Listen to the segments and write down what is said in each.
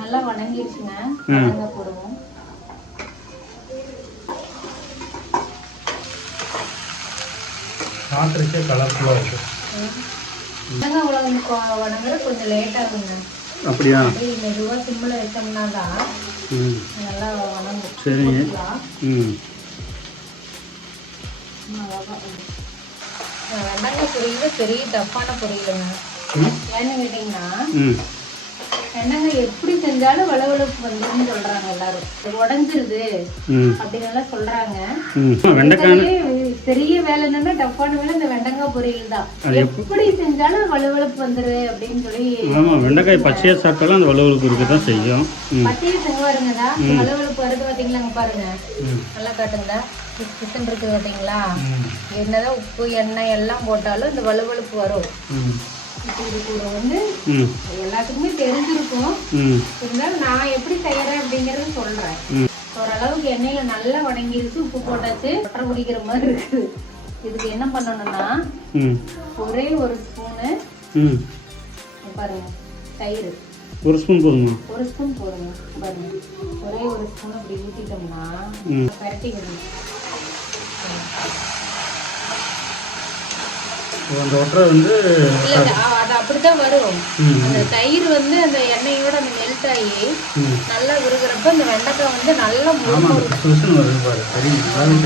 நல்லா வணங்கிடுச்சுங்க. வெங்காயம் போடுவோம். பார்க்குறதுக்கே கலர்ஃபுல்லாக இருக்கு. வெங்காயம் வணங்குற கொஞ்சம் லேட் ஆகுங்க. அப்படியா? மெதுவாக சிம்மில் வச்சோம்னா தான் நல்லா வணங்கும். சரிங்க. வெங்காயம் பொரியல் பெரிய தப்பான பொரியலுங்க. ஏன்னு கேட்டிங்கன்னா வெங்காயம் எப்படி செஞ்சாலும் வளவளப்பு வந்துன்னு சொல்றாங்க எல்லாரும். உடஞ்சிருது அப்படின்னு சொல்றாங்க. பெரிய வேலை என்னன்னா டப்பான வேலை இந்த வெண்டைக்காய் பொரியல் தான். எப்படி செஞ்சாலும் வளவளப்பு வந்துரு அப்படின்னு சொல்லி. ஆமா, வெண்டைக்காய் பச்சையா சாப்பிட்டாலும் அந்த வளவளப்பு இருக்கதான் செய்யும். பச்சையா செஞ்சு பாருங்கடா, வளவளப்பு வருது பாத்தீங்களா? பாருங்க, நல்லா காட்டுங்கடா. கிச்சன் இருக்கு பாத்தீங்களா? என்னதான் உப்பு எண்ணெய் எல்லாம் போட்டாலும் இந்த வலுவலுப்பு வரும். இது கூட வந்து எல்லாத்துக்குமே தெரிஞ்சிருக்கும். இருந்தாலும் நான் எப்படி செய்யறேன் அப்படிங்கறத சொல்றேன். ஓரளவுக்கு எண்ணெயில நல்லா வணங்கிருச்சு, உப்பு போட்டாச்சு, பட்டரை குடிக்கிற மாதிரி இருக்கு. இதுக்கு என்ன பண்ணணும்னா ஒரே ஒரு ஸ்பூனு பாருங்க தயிர். ஒரு ஸ்பூன் போதுமா? ஒரு ஸ்பூன் போடுங்க. பாருங்க, ஒரே ஒரு ஸ்பூன் அப்படி ஊற்றிட்டோம்னா பரட்டிக்கணும். அந்த ஒற்றை வந்து அது அப்படித்தான் வரும். அந்த தயிர் வந்து அந்த எண்ணெயோட அந்த மெல்ட் ஆகி நல்லா விருகிறப்ப இந்த வெண்டைக்காய் வந்து நல்லா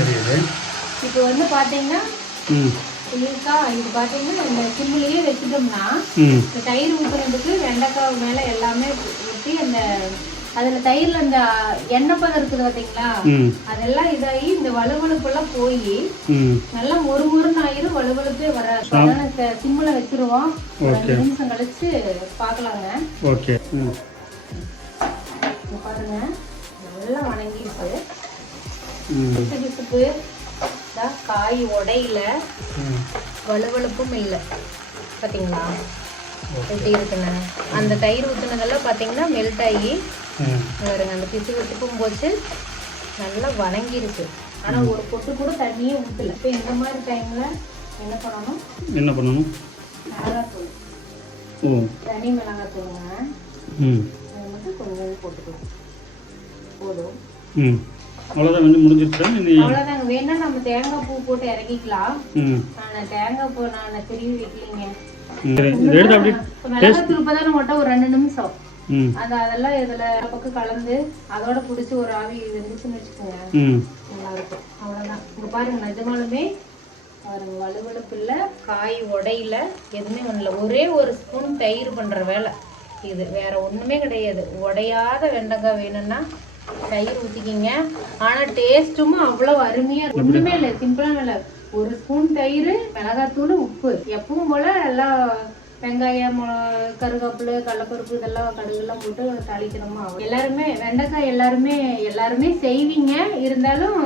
தெரியுது. இப்போ வந்து பாத்தீங்கன்னா இது பாத்தீங்கன்னா இந்த சிம்மிலேயே வச்சுட்டோம்னா இந்த தயிர் ஊற்றுறதுக்கு வெண்டைக்காய் மேல எல்லாமே ஊற்றி அந்த அதுல தயிர்ல அந்த எண்ணெய் பதம் இருக்குது பாத்தீங்களா, அதெல்லாம் இதாகி இந்த வலுவலுப்பெல்லாம் போய் நல்லா மொறுமொறுன்னு ஆயிரும். வலுவலுப்பே வராது. சிம்மில் வச்சிருவோம். 2 நிமிஷம் கழிச்சு பார்க்கலாங்க. ஓகே. பாருங்க, நல்லா வணங்கிட்டு பிசுப்பு காய் உடையில வலுவலுப்பும் இல்லை பாத்தீங்களா எப்படி இருக்குன்னு. அந்த தயிர் ஊற்றுனதெல்லாம் பாத்தீங்கன்னா மெல்ட் ஆகி பாருங்க, அந்த பிசுப்பும் போச்சு, நல்லா வணங்கிருக்கு. ஆனா ஒரு பொட்டு கூட தண்ணியே ஊற்றல. இப்போ இந்த மாதிரி டைம்ல என்ன பண்ணணும்? மிளகாத்தூள், தனி மிளகாத்தூளுங்க. அது மட்டும் கொஞ்சம் போட்டுக்கலாம், போதும். அவ்வளோதான், வந்து முடிஞ்சிருச்சு. அவ்வளோதாங்க. வேணா நம்ம தேங்காய் பூ போட்டு இறக்கிக்கலாம். நான் தேங்காய் பூ நான் திருவி வைக்கலிங்க. மிளகாத்தூள் இப்பதான் மட்டும் ஒரு 2 நிமிஷம் அதெல்லாம் இதுல பக்கம் கலந்து அதோட பிடிச்சி ஒரு ஆவி வெந்துச்சுன்னு வச்சுக்கோங்க, நல்லா இருக்கும். அவ்வளவுதான். இங்க பாருங்க, நிஜமாலுமே பாருங்க, வலுவலுப்பு இல்ல, காய் உடையில, எதுவுமே பண்ணல. ஒரே ஒரு ஸ்பூன் தயிர் பண்ற வேலை இது, வேற ஒண்ணுமே கிடையாது. உடையாத வெண்டைக்காய் வேணும்னா தயிர் ஊற்றிக்கிங்க. ஆனால் டேஸ்ட்டும் அவ்வளோ அருமையாக இருக்கும். ஒன்றுமே இல்லை, சிம்பிளான இல்லை. ஒரு ஸ்பூன் தயிர், மிளகாத்தூள், உப்பு, எப்பவும் போல் எல்லாம் வெங்காயம், கருவேப்பிலை, கடலைப்பருப்பு இதெல்லாம் கடுகுலாம் போட்டு தாளிக்கிறோமா. எல்லாருமே வெண்டைக்காய் எல்லாருமே செய்வீங்க. இருந்தாலும்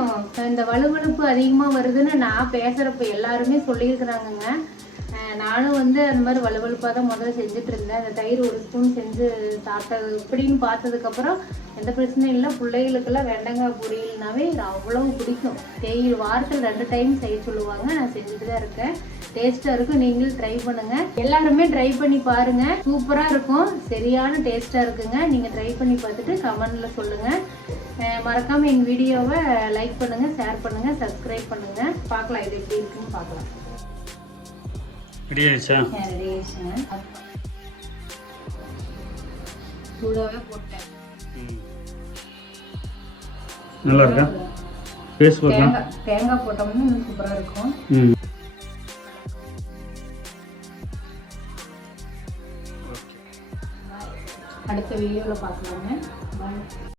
இந்த வலுவலுப்பு அதிகமாக வருதுன்னு நான் பேசுகிறப்ப எல்லாருமே சொல்லியிருக்கிறாங்கங்க. நானும் வந்து அந்த மாதிரி வலுவலுப்பாக தான் முதல்ல செஞ்சுட்டு இருந்தேன். அந்த தயிர் ஒரு ஸ்பூன் செஞ்சு சாப்பிட்டது இப்படின்னு பார்த்ததுக்கப்புறம் எந்த பிரச்சனையும் இல்லை. பிள்ளைகளுக்கெல்லாம் வெண்டைக்காய் பொரியல்னாவே அவ்வளவு பிடிக்கும். வாரத்தில் 2 டைம் செய்ய சொல்லுவாங்க. நான் செஞ்சுட்டு தான் இருக்கேன். டேஸ்ட்டாக இருக்கும். நீங்களும் ட்ரை பண்ணுங்கள். எல்லாருமே ட்ரை பண்ணி பாருங்கள். சூப்பராக இருக்கும். சரியான டேஸ்ட்டாக இருக்குங்க. நீங்கள் ட்ரை பண்ணி பார்த்துட்டு கமெண்டில் சொல்லுங்கள். மறக்காமல் எங்கள் வீடியோவை லைக் பண்ணுங்கள், ஷேர் பண்ணுங்கள், சப்ஸ்கிரைப் பண்ணுங்கள். பார்க்கலாம் இது எப்படி இருக்குன்னு பார்க்கலாம். ரெடி ஆயிடுச்சா? ரெடி ஆயிடுச்சுங்க. சூடாகவே போட்டேன். நல்லா இருக்கா? பேஸ்ட் போட்டா தேங்காய் போட்டோம்னா இன்னும் சூப்பராக இருக்கும். அடுத்த வீடியோவில் பார்க்கலாங்க.